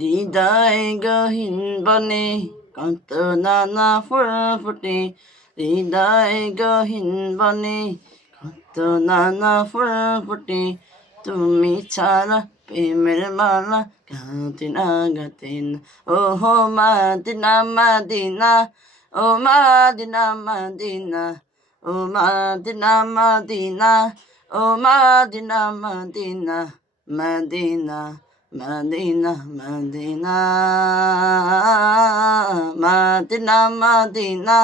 হৃদয় গহীন বনে কত নানা ফুল ফুটে, হৃদয় গহীন বনে কত নানা ফুল ফুটে, তুমি ছাড়া প্রেমের মালা গাঁথি না গাঁথি না। ও হো মাদিনা মাদিনা, ও মাদিনা মাদিনা, ও মাদিনা মাদিনা, ও Madina Madina, Madina Madina, Madina, Madina, Madina,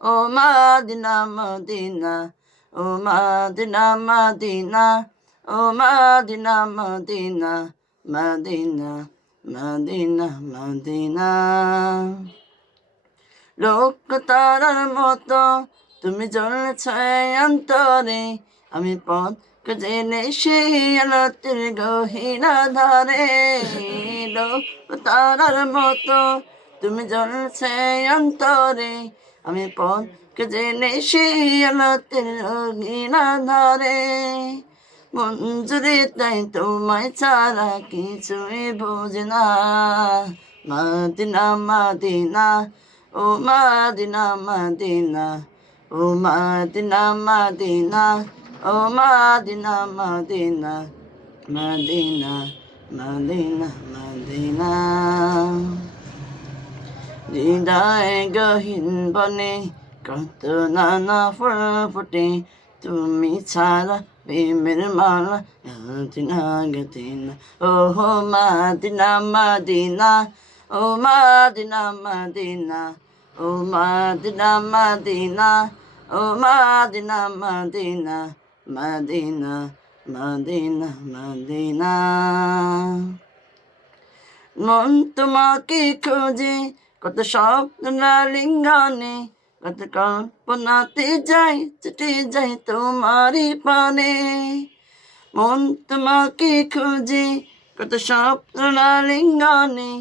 oh Madina, Madina, oh Madina, Madina, oh Madina, Madina, Madina, Madina, Madina. লোক তারার মতো তুমি জ্বলছ অন্তরে, আমি পথ জেনে সেই আলোতের গহীনা ধারে। লোক তারার মতো তুমি জ্বলছ অন্তরে, আমি পথ জেনে সেই আলোতের গহীনা ধারে। মঞ্জুরি তাই তোমায় ছাড়া কিছুই বোঝে না, মাদিনা মাদিনা, ও মাদিনা মাদিনা, ও মাদিনা মাদিনা, ও মাদিনা মাদিনা, মাদিনা মাদিনা মাদিনা। হৃদয় গহীন বনে কত নানা ফুল ফুটে, তুমি ছাড়া প্রেমের মালা গাঁথি না গাঁথি না। ও হো মাদিনা মাদিনা, ও মাদিনা মাদিনা, ও মাদিনা মাদিনা, ও মাদিনা মাদিনা, মাদিনা মাদিনা মাদিনা। মন তোমাকে খোঁজে কত স্বপ্ন লিঙ্গনে, কত কল্পনাতে যাই ছুটে যাই তোমারই পানে। মন তোমাকে খোঁজে কত স্বপ্ন লিঙ্গনে,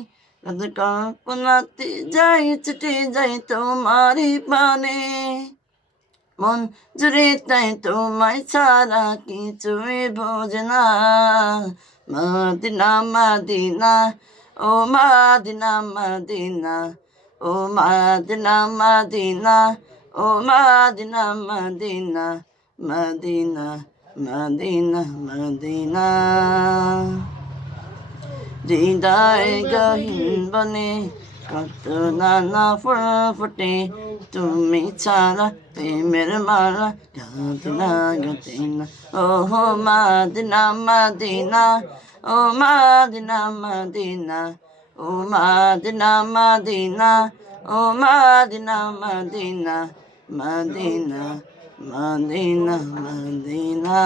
কত কল্পনাতে যাই ছুটে যাই তোমারই পানে। মন জুড়ে তাই তোমায় ছাড়া কিছুই বোঝে না, মাদিনা মাদিনা, ও মাদিনা মাদিনা, ও মাদিনা মাদিনা, ও মাদিনা মাদিনা, মাদিনা মাদিনা মাদিনা। হৃদয় গহীন বনে কত নানা ফুল ফুটে, তুমি ছাড়া প্রেমের মালা গাঁথি না গাঁথি না। ও হো মাদিনা মাদিনা, ও মাদিনা মাদিনা, ও মাদিনা মাদিনা, ও মাদিনা মাদিনা, মাদিনা মাদিনা মাদিনা।